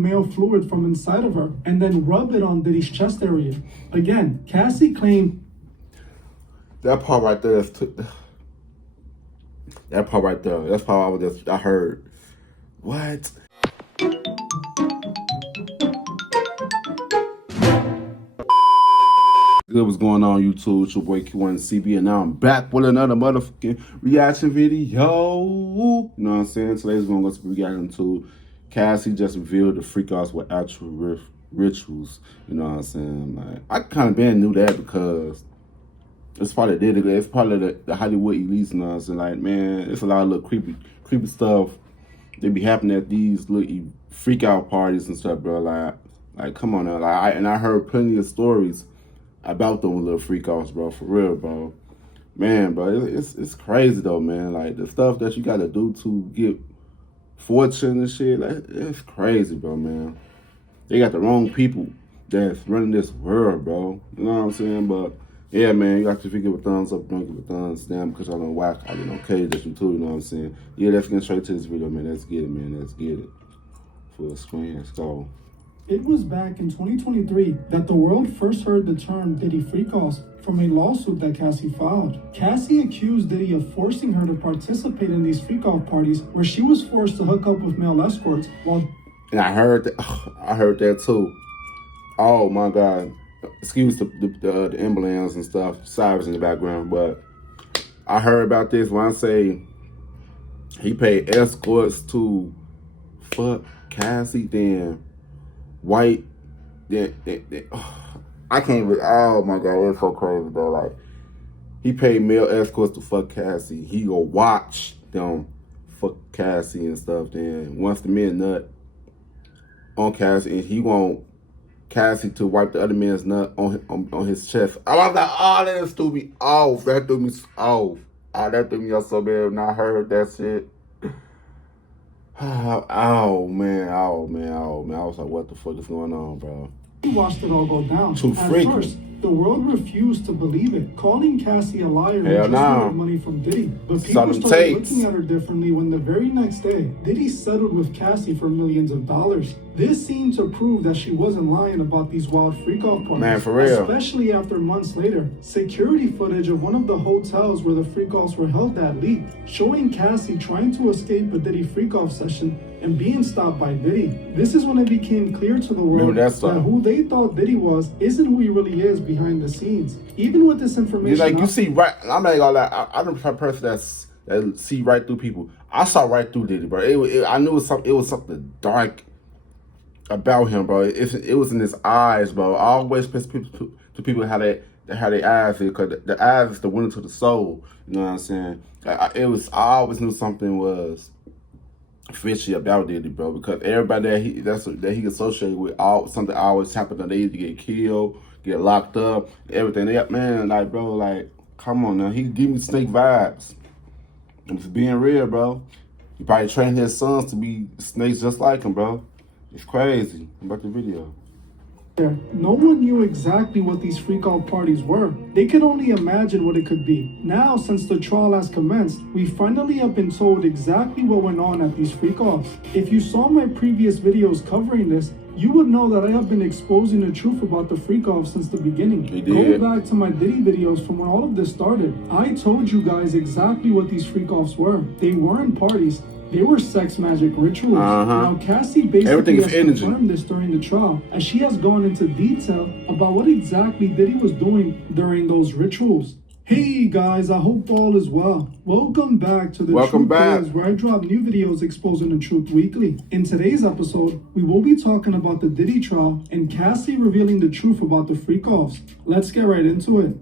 male fluid from inside of her and then rub it on Diddy's chest area. Again, Cassie claimed that part right there is that part right there. That's part I heard. What? Good, what's going on YouTube? It's your boy Kewonis CB, and now I'm back with another motherfucking reaction video. You know what I'm saying? Today's gonna go to reaction to Cassie just revealed the Freakoffs with actual rituals. You know what I'm saying? Like, I kind of been knew that because it's part of Diddy. It's part of the Hollywood elites. You know what I'm saying? Like, man, it's a lot of little creepy stuff they be happening at these little freak out parties and stuff, bro. Like come on now. Like, I heard plenty of stories about them little freak-offs, bro, for real, bro. Man, bro, it's crazy though, man. Like the stuff that you gotta do to get fortune and shit, like it's crazy, bro, man. They got the wrong people that's running this world, bro. You know what I'm saying? But yeah, man, you got to give a thumbs up, don't give a thumbs down because I don't whack. I didn't okay that you too, you know what I'm saying? Yeah, let's get straight to this video, man. Let's get it, man. Let's get it. Full screen, let's go. it was back in 2023 that the world first heard the term Diddy Freakoffs from a lawsuit that Cassie filed. Cassie accused Diddy of forcing her to participate in these freak-off parties where she was forced to hook up with male escorts while... And I heard that too. Oh my God. Excuse the ambulance and stuff, sirens in the background, but I heard about this when I say he paid escorts to fuck Cassie, then white, then I can't even, oh my God, it's so crazy though. Like, he paid male escorts to fuck Cassie. He go watch them fuck Cassie and stuff. Then once the men nut on Cassie, and he want Cassie to wipe the other man's nut on his chest. I was like, oh, that threw me off. That threw me off. Oh, that threw me off so bad when I heard that shit. Oh man. I was like, what the fuck is going on, bro? He watched it all go down. Too freaky. At first, the world refused to believe it, calling Cassie a liar Hell and just wanted money from Diddy. But people started looking at her differently when the very next day, Diddy settled with Cassie for millions of dollars. This seemed to prove that she wasn't lying about these wild freak-off parties. Man, for real. Especially after months later, security footage of one of the hotels where the freak-offs were held at leaked, showing Cassie trying to escape a Diddy freak-off session and being stopped by Diddy. This is when it became clear to the world that who they thought Diddy was isn't who he really is behind the scenes. Even with this information, like you see right. I'm not gonna lie. I'm the type of person that see right through people. I saw right through Diddy, bro. I knew it was something dark about him, bro. It was in his eyes, bro. I always express to people how their eyes is, because the eyes is the window to the soul. You know what I'm saying? I always knew something was fishy about Diddy, bro, because everybody that he associated with, something always happened. They either get killed, get locked up, everything. Man, like, bro, like, come on now. He give me snake vibes. I'm just being real, bro. He probably trained his sons to be snakes just like him, bro. It's crazy. About the video. No one knew exactly what these freak-out parties were. They could only imagine what it could be. Now, since the trial has commenced, we finally have been told exactly what went on at these freak-offs. If you saw my previous videos covering this, you would know that I have been exposing the truth about the freak-offs since the beginning. Go back to my Diddy videos from when all of this started. I told you guys exactly what these freak-offs were. They weren't parties. They were sex magic rituals. Now, Cassie basically has confirmed this during the trial, as she has gone into detail about what exactly Diddy was doing during those rituals. Hey guys, I hope all is well. Welcome back to the Truth Tales, where I drop new videos exposing the truth weekly. In today's episode, we will be talking about the Diddy trial and Cassie revealing the truth about the freak-offs. Let's get right into it.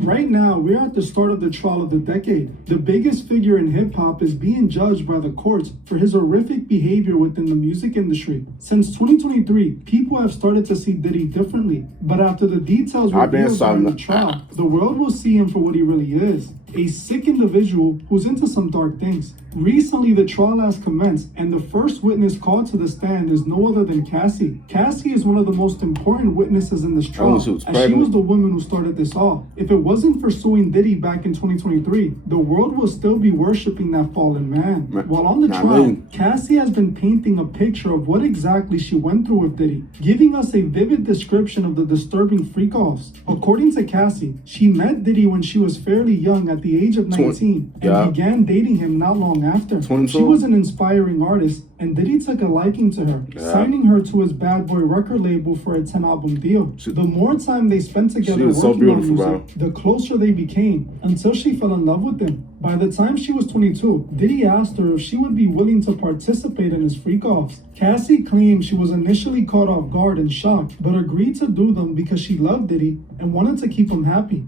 Right now, we're at the start of the trial of the decade. The biggest figure in hip-hop is being judged by the courts for his horrific behavior within the music industry. Since 2023, people have started to see Diddy differently. But after the details revealed during the trial, the world will see him for what he really is. a sick individual who's into some dark things. Recently, the trial has commenced, and the first witness called to the stand is no other than Cassie. Cassie is one of the most important witnesses in this trial, as she was the woman who started this off. If it wasn't for suing Diddy back in 2023, the world will still be worshipping that fallen man. While on the trial, Cassie has been painting a picture of what exactly she went through with Diddy, giving us a vivid description of the disturbing freak-offs. According to Cassie, she met Diddy when she was fairly young at the age of 19 and began dating him not long after. 22. She was an inspiring artist, and Diddy took a liking to her, signing her to his Bad Boy record label for a 10-album deal. The more time they spent together working on music, the closer they became, until she fell in love with him. By the time she was 22, Diddy asked her if she would be willing to participate in his freak-offs. Cassie claimed she was initially caught off guard and shocked, but agreed to do them because she loved Diddy and wanted to keep him happy.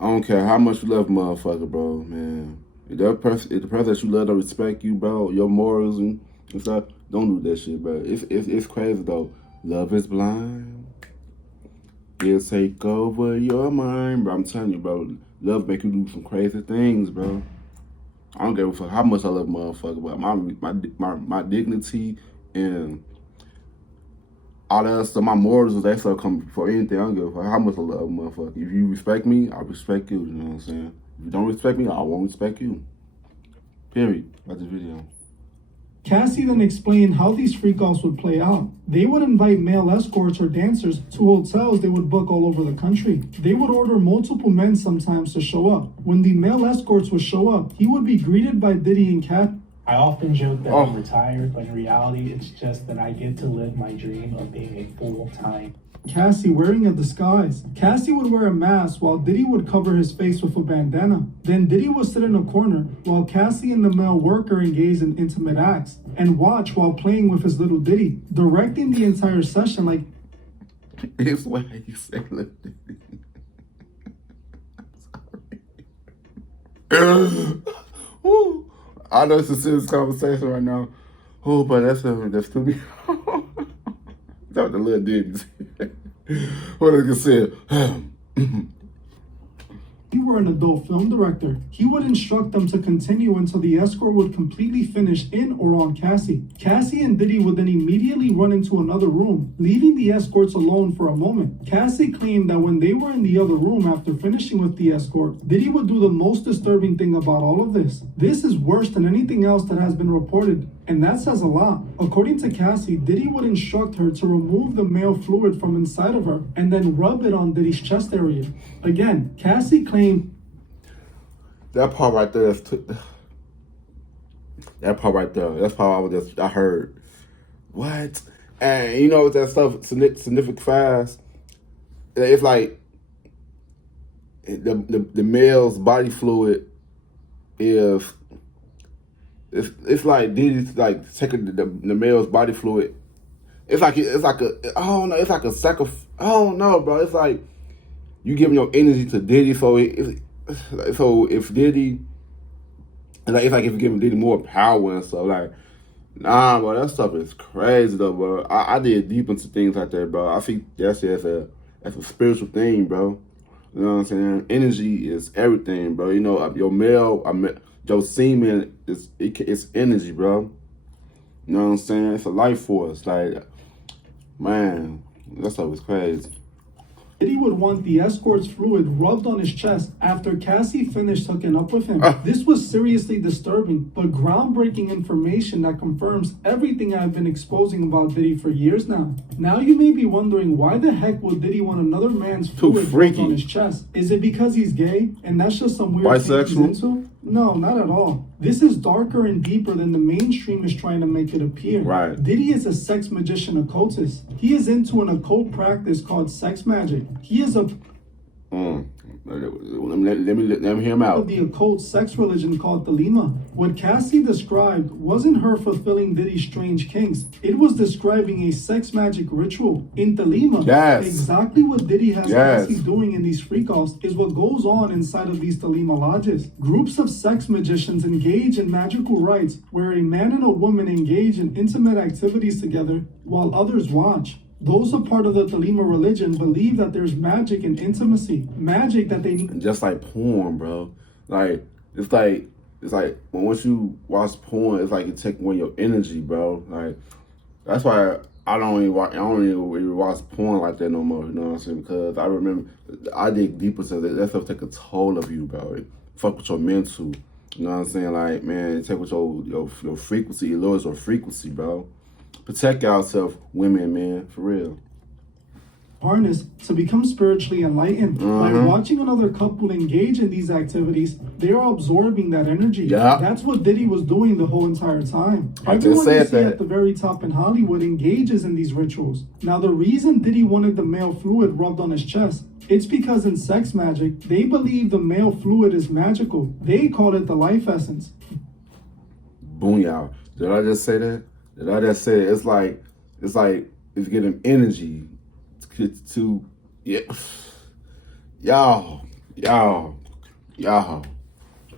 I don't care how much you love a motherfucker, bro, man. If the person that you love don't respect you, bro, your morals and stuff, don't do that shit, bro. It's crazy, though. Love is blind. It'll take over your mind, bro. I'm telling you, bro. Love make you do some crazy things, bro. I don't give a fuck how much I love a motherfucker, but my dignity and all that stuff, my morals, that stuff come before anything. I don't give a fuck how much I love a motherfucker. If you respect me, I respect you. You know what I'm saying? If you don't respect me, I won't respect you. Period. Watch this video. Cassie then explained how these freak-offs would play out. They would invite male escorts or dancers to hotels they would book all over the country. They would order multiple men sometimes to show up. When the male escorts would show up, he would be greeted by Diddy and Cat. I often joke that I'm retired, but in reality, it's just that I get to live my dream of being a full-time Cassie wearing a disguise. Cassie would wear a mask while Diddy would cover his face with a bandana. Then Diddy would sit in a corner while Cassie and the male worker engaged in intimate acts and watch while playing with his little Diddy, directing the entire session like... It's why you say little Diddy. Sorry. I know it's a serious conversation right now. Oh, but that's too me. That was the little Diddy. What I said. He were an adult film director. He would instruct them to continue until the escort would completely finish in or on Cassie. Cassie and Diddy would then immediately run into another room, leaving the escorts alone for a moment. Cassie claimed that when they were in the other room after finishing with the escort, Diddy would do the most disturbing thing about all of this. This is worse than anything else that has been reported, and that says a lot. According to Cassie, Diddy would instruct her to remove the male fluid from inside of her and then rub it on Diddy's chest area. Again, Cassie claimed that part right there, that part right there, that's part I heard. What? And you know that stuff significant fast. It's like the male's body fluid is it's like Diddy's like taking the male's body fluid. It's like a I don't know. It's like a sacrifice. I don't know, bro. It's like you giving your energy to Diddy, so if Diddy, like it's like if you give Diddy more power and stuff, like nah, bro, that stuff is crazy though, bro. I did deep into things like that, bro. I think that's a spiritual thing, bro. You know what I'm saying? Energy is everything, bro. You know, your semen it's energy, bro. You know what I'm saying? It's a life force. Like, man, that stuff is crazy. Diddy would want the escort's fluid rubbed on his chest after Cassie finished hooking up with him. This was seriously disturbing, but groundbreaking information that confirms everything I've been exposing about Diddy for years now. Now you may be wondering, why the heck would Diddy want another man's fluid rubbed on his chest? Is it because he's gay and that's just some weird thing he's into? No, not at all. This is darker and deeper than the mainstream is trying to make it appear. Right. Diddy is a sex magician occultist. He is into an occult practice called sex magic. He is a... Let me hear him out. Of the occult sex religion called Thelema. What Cassie described wasn't her fulfilling Diddy's strange kinks. It was describing a sex magic ritual. In Thelema, exactly what Diddy has Cassie doing in these freak-offs is what goes on inside of these Thelema lodges. Groups of sex magicians engage in magical rites where a man and a woman engage in intimate activities together while others watch. Those a part of the Thelema religion believe that there's magic in intimacy, magic that they And just like porn, bro. Like it's like when once you watch porn, it's like it takes away your energy, bro. Like that's why I don't even really watch porn like that no more. You know what I'm saying? Because I remember I dig deeper to that stuff take a toll of you, bro. It fuck with your mental. You know what I'm saying? Like, man, it take with your frequency. It lowers your frequency, bro. Protect yourself, women, man, for real. harness to become spiritually enlightened. By watching another couple engage in these activities, they are absorbing that energy. Yeah. That's what Diddy was doing the whole entire time. I just Everyone you said see that. at the very top in Hollywood engages in these rituals. Now, the reason Diddy wanted the male fluid rubbed on his chest, it's because in sex magic, they believe the male fluid is magical. They call it the life essence. Boom, y'all. Did I just say that? Did I just say it? It's like it's getting energy to yeah. Y'all.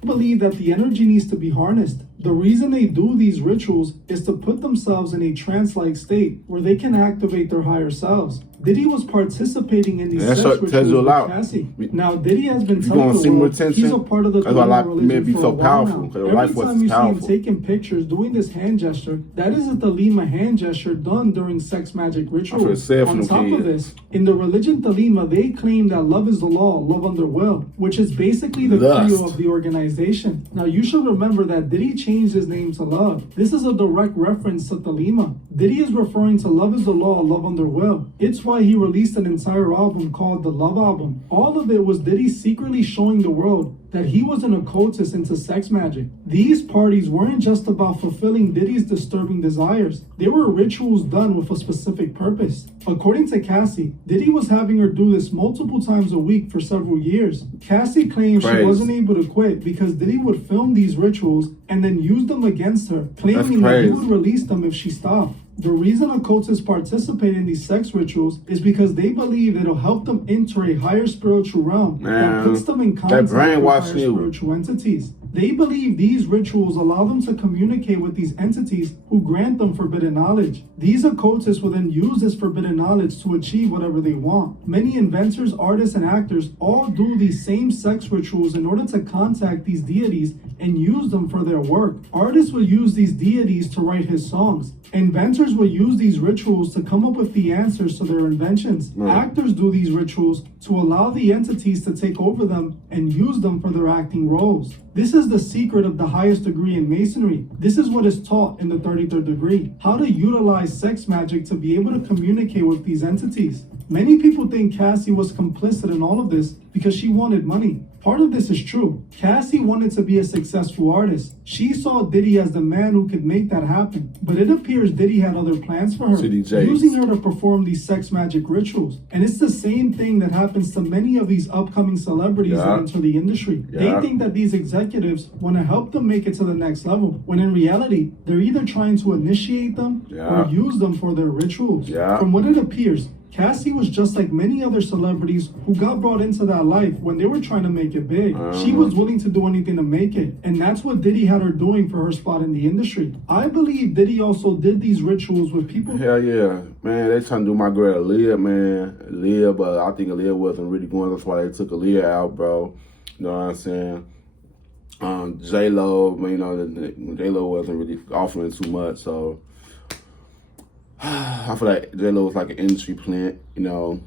Believe that the energy needs to be harnessed. The reason they do these rituals is to put themselves in a trance-like state where they can activate their higher selves. Diddy was participating in these And that sex tells rituals you a with lot. Cassie. Now, Diddy has been If you telling gonna the see more world attention, he's a part of the that's why a lot Thelema of men religion be for so a while powerful, now. 'cause their Every life was time you see him powerful. taking pictures, doing this hand gesture, that is a Thelema hand gesture done during sex magic rituals. said from On the top of kid. this, in the religion Thelema, they claim that love is the law, love under will, which is basically the Lust. credo of the organization. Now, you should remember that Diddy changed his name to Love. This is a direct reference to Thelema. Diddy is referring to love is the law, love under will. It's why he released an entire album called the Love Album. All of it was Diddy secretly showing the world that he was an occultist into sex magic. These parties weren't just about fulfilling Diddy's disturbing desires. They were rituals done with a specific purpose. According to Cassie, Diddy was having her do this multiple times a week for several years. Cassie claims she Crazy. wasn't able to quit because Diddy would film these rituals and then use them against her, claiming that he crazy. would release them if she stopped. The reason occultists participate in these sex rituals is because they believe it'll help them enter a higher spiritual realm that Man, puts them in that contact with brainwash higher you. spiritual entities. They believe these rituals allow them to communicate with these entities who grant them forbidden knowledge. These occultists will then use this forbidden knowledge to achieve whatever they want. Many inventors, artists, and actors all do these same sex rituals in order to contact these deities and use them for their work. Artists will use these deities to write his songs. Inventors will use these rituals to come up with the answers to their inventions. Actors do these rituals to allow the entities to take over them and use them for their acting roles. This is the secret of the highest degree in masonry. This is what is taught in the 33rd degree. How to utilize sex magic to be able to communicate with these entities. Many people think Cassie was complicit in all of this because she wanted money. Part of this is true. Cassie wanted to be a successful artist. She saw Diddy as the man who could make that happen. But it appears Diddy had other plans for her, CDJs. using her to perform these sex magic rituals. And it's the same thing that happens to many of these upcoming celebrities that enter the industry. Yeah. They think that these executives want to help them make it to the next level, when in reality, they're either trying to initiate them or use them for their rituals. Yeah. From what it appears, Cassie was just like many other celebrities who got brought into that life when they were trying to make it big. She was willing to do anything to make it, and that's what Diddy had her doing for her spot in the industry. I believe Diddy also did these rituals with people. Hell yeah. Man, they trying to do my girl Aaliyah, man. Aaliyah, but I think Aaliyah wasn't really going. That's why they took Aaliyah out, bro. You know what I'm saying? J-Lo, you know, J-Lo wasn't really offering too much, so I feel like J-Lo was like an industry plant, you know.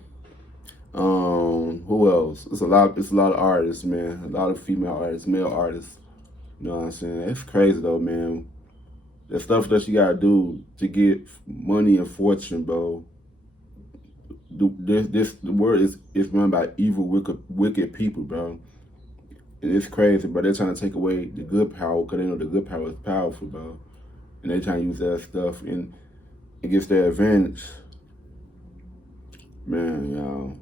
Who else? It's a lot of artists, man. A lot of female artists, male artists. You know what I'm saying? It's crazy though, man. The stuff that you gotta do to get money and fortune, bro. The world is run by evil, wicked people, bro. And it's crazy, bro. They're trying to take away the good power because they know the good power is powerful, bro. And they're trying to use that stuff and it gets their advantage. Man, y'all.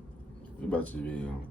What about this video?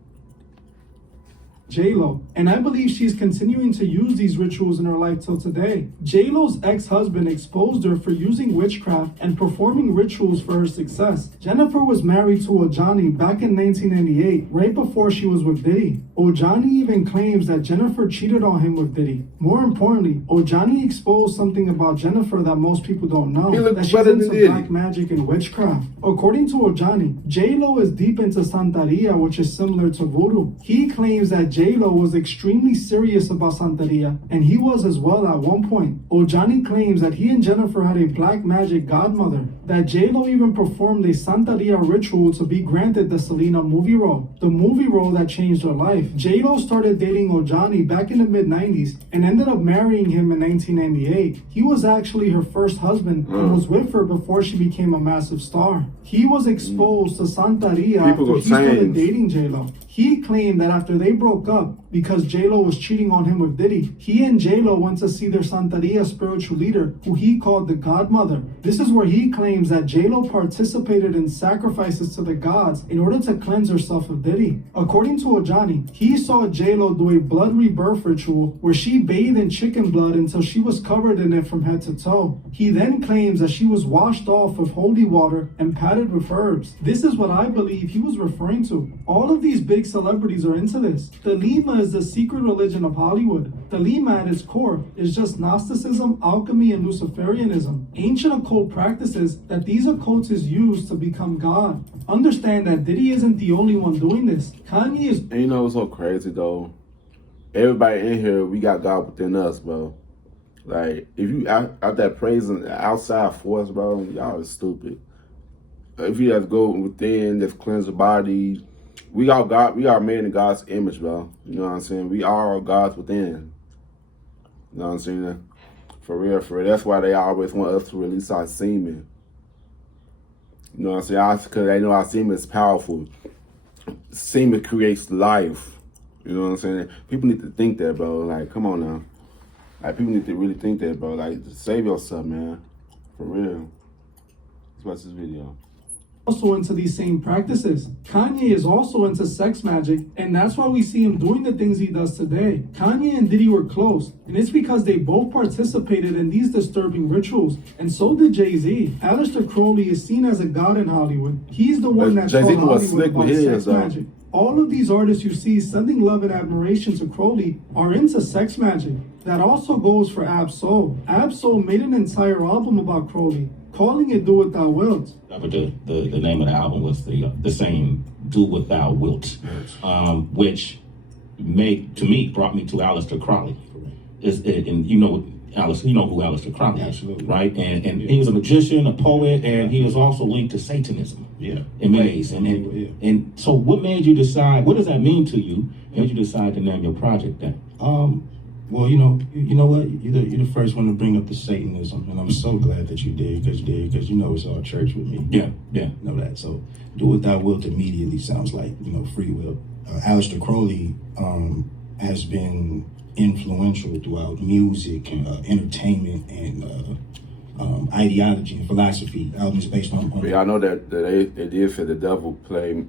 J-Lo, and I believe she's continuing to use these rituals in her life till today. J-Lo's ex-husband exposed her for using witchcraft and performing rituals for her success. Jennifer was married to a Johnny back in 1998, right before she was with Diddy. Ojani even claims that Jennifer cheated on him with Diddy. More importantly, Ojani exposed something about Jennifer that most people don't know. He looks That she's better than into Diddy. black magic and witchcraft. According to Ojani, J-Lo is deep into Santeria, which is similar to voodoo. He claims that J-Lo was extremely serious about Santeria, and he was as well at one point. Ojani claims that he and Jennifer had a black magic godmother, that J-Lo even performed a Santeria ritual to be granted the Selena movie role, the movie role that changed her life. J-Lo started dating Ojani back in the mid-90s and ended up marrying him in 1998. He was actually her first husband and was with her before she became a massive star. He was exposed to Santeria after he started dating J-Lo. He claimed that after they broke up, because J-Lo was cheating on him with Diddy, he and J-Lo went to see their Santeria spiritual leader, who he called the Godmother. This is where he claims that J-Lo participated in sacrifices to the gods in order to cleanse herself of Diddy. According to Ojani, he saw J-Lo do a blood rebirth ritual where she bathed in chicken blood until she was covered in it from head to toe. He then claims that she was washed off with holy water and patted with herbs. This is what I believe he was referring to. All of these big celebrities are into this. The Lima is the secret religion of Hollywood. The Lima at its core is just Gnosticism, alchemy, and Luciferianism, ancient occult practices that these occultists use to become God. Understand that Diddy isn't the only one doing this. Kanye is... And you know what's so crazy though? Everybody in here, we got God within us, bro. Like, if you out there praising the outside force, bro, y'all is stupid. If you just go within, just cleanse the body, we are God. We are made in God's image, bro. You know what I'm saying? We are God's within. You know what I'm saying? For real, for real. That's why they always want us to release our semen. You know what I'm saying? Because they know our semen is powerful. Semen creates life. You know what I'm saying? People need to think that, bro. Like, come on now. Like, people need to really think that, bro. Like, save yourself, man. For real. Let's watch this video. Also into these same practices. Kanye is also into sex magic, and that's why we see him doing the things he does today. Kanye and Diddy were close, and it's because they both participated in these disturbing rituals, and so did Jay-Z. Aleister Crowley is seen as a god in Hollywood. He's the one that taught Hollywood about sex magic. All of these artists you see sending love and admiration to Crowley are into sex magic. That also goes for Ab-Soul. Ab-Soul made an entire album about Crowley, calling it Do What Thou Wilt. But the name of the album was the same, Do What Thou Wilt, which brought me to Aleister Crowley. And you know Alice, you know who Aleister Crowley is, absolutely, right? And he was a magician, a poet, and he was also linked to Satanism. Yeah. In ways. And so what made you decide, what does that mean to you, made you decide to name your project that? Well, you know what? You're the first one to bring up the Satanism, and I'm so glad that you did, because you know it's all church with me. Yeah. You know that. So, Do What Thou Wilt immediately sounds like, free will. Aleister Crowley has been influential throughout music and entertainment and ideology and philosophy. Albums based on. Yeah, I know that they did say the devil plays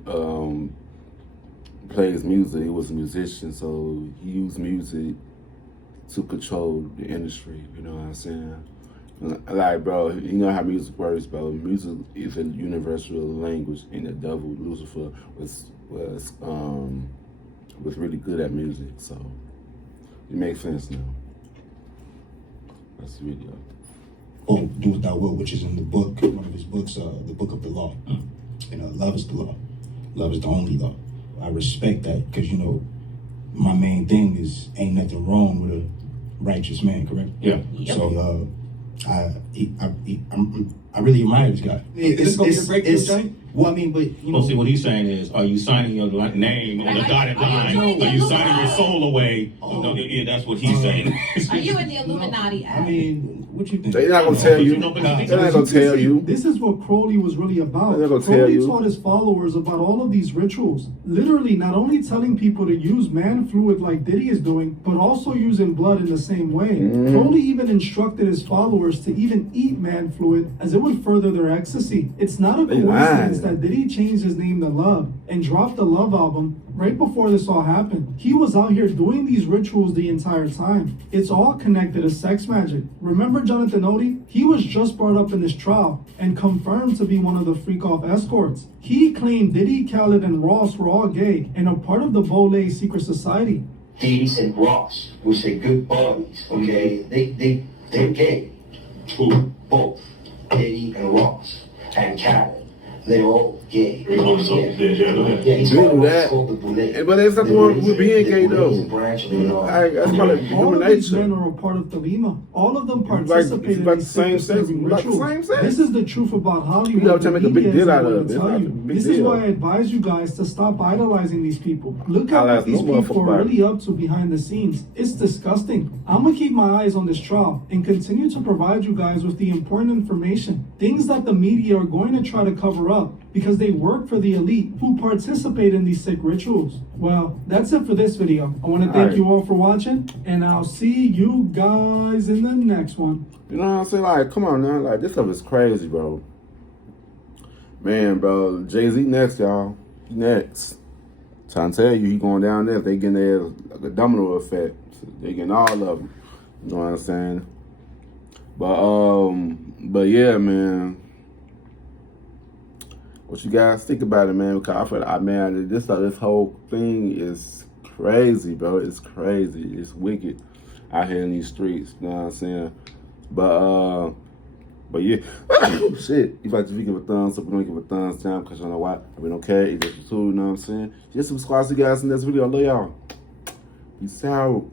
music. He was a musician, so he used music to control the industry. You know what I'm saying? Like, bro, you know how music works, bro. Music is a universal language, and the devil, Lucifer, was really good at music. So it makes sense now. That's the video. Oh, Do What Thou Wilt, which is in the book, one of his books, the Book of the Law. Love is the law. Love is the only law. I respect that because, my main thing is ain't nothing wrong with a righteous man, correct? Yeah. Yep. So I really admire this guy. This gonna be a breakthrough, Jay? Well, I mean, but Well, see, what he's saying is, are you signing your name on the dotted line? Are you signing your soul away? No, yeah, that's what he's saying. Are you in the Illuminati? I mean, what you think? They're not gonna tell you. They're not gonna tell you. This is what Crowley was really about. They're not gonna tell Crowley you. taught his followers about all of these rituals. Literally, not only telling people to use man fluid like Diddy is doing, but also using blood in the same way. Crowley even instructed his followers to even eat man fluid, as it would further their ecstasy. It's not a coincidence that Diddy changed his name to Love and dropped the Love album right before this all happened. He was out here doing these rituals the entire time. It's all connected to sex magic. Remember Jonathan Odie? He was just brought up in this trial and confirmed to be one of the Freakoff escorts. He claimed Diddy, Khaled, and Ross were all gay and a part of the Bolé secret society. Diddy and Ross, which are good buddies, okay? They're gay. Who? Both. Diddy and Ross. And Khaled. They're all gay. Yeah, go ahead. Yeah, he's Didn't do called that. the Boulay. But it's not the one with being gay, though. That's probably All of human these nature. men are a part of Thelema. All of them It's like participated the in these same secret sex. serving Like the rituals. same sex. This is the truth about Hollywood. You gotta try to make a big The media deal out isn't of going it. to It's tell not a you. big This is deal. why I advise you guys to stop idolizing these people. Look at I'll what ask these no people are motherfucker. really up to behind the scenes. It's disgusting. I'm gonna keep my eyes on this trial and continue to provide you guys with the important information. Things that the media are going to try to cover up because they work for the elite who participate in these sick rituals. Well, that's it for this video. I want to thank Alright. you all for watching, and I'll see you guys in the next one. You know what I'm saying? Like, come on now. Like, this stuff is crazy, bro. Man, bro. Jay-Z next, y'all. He next. Trying to tell you, he going down there. They getting there like a domino effect. They getting all of them. You know what I'm saying? But yeah, man. What you guys think about it, man? Because I feel like, man, this whole thing is crazy, bro. It's crazy. It's wicked out here in these streets. You know what I'm saying? But yeah, shit. If you give a thumbs up, we don't give a thumbs down because you know why? We don't care. It's just too, you know what I'm saying? Just subscribe to you guys in this video. I love y'all. Peace out.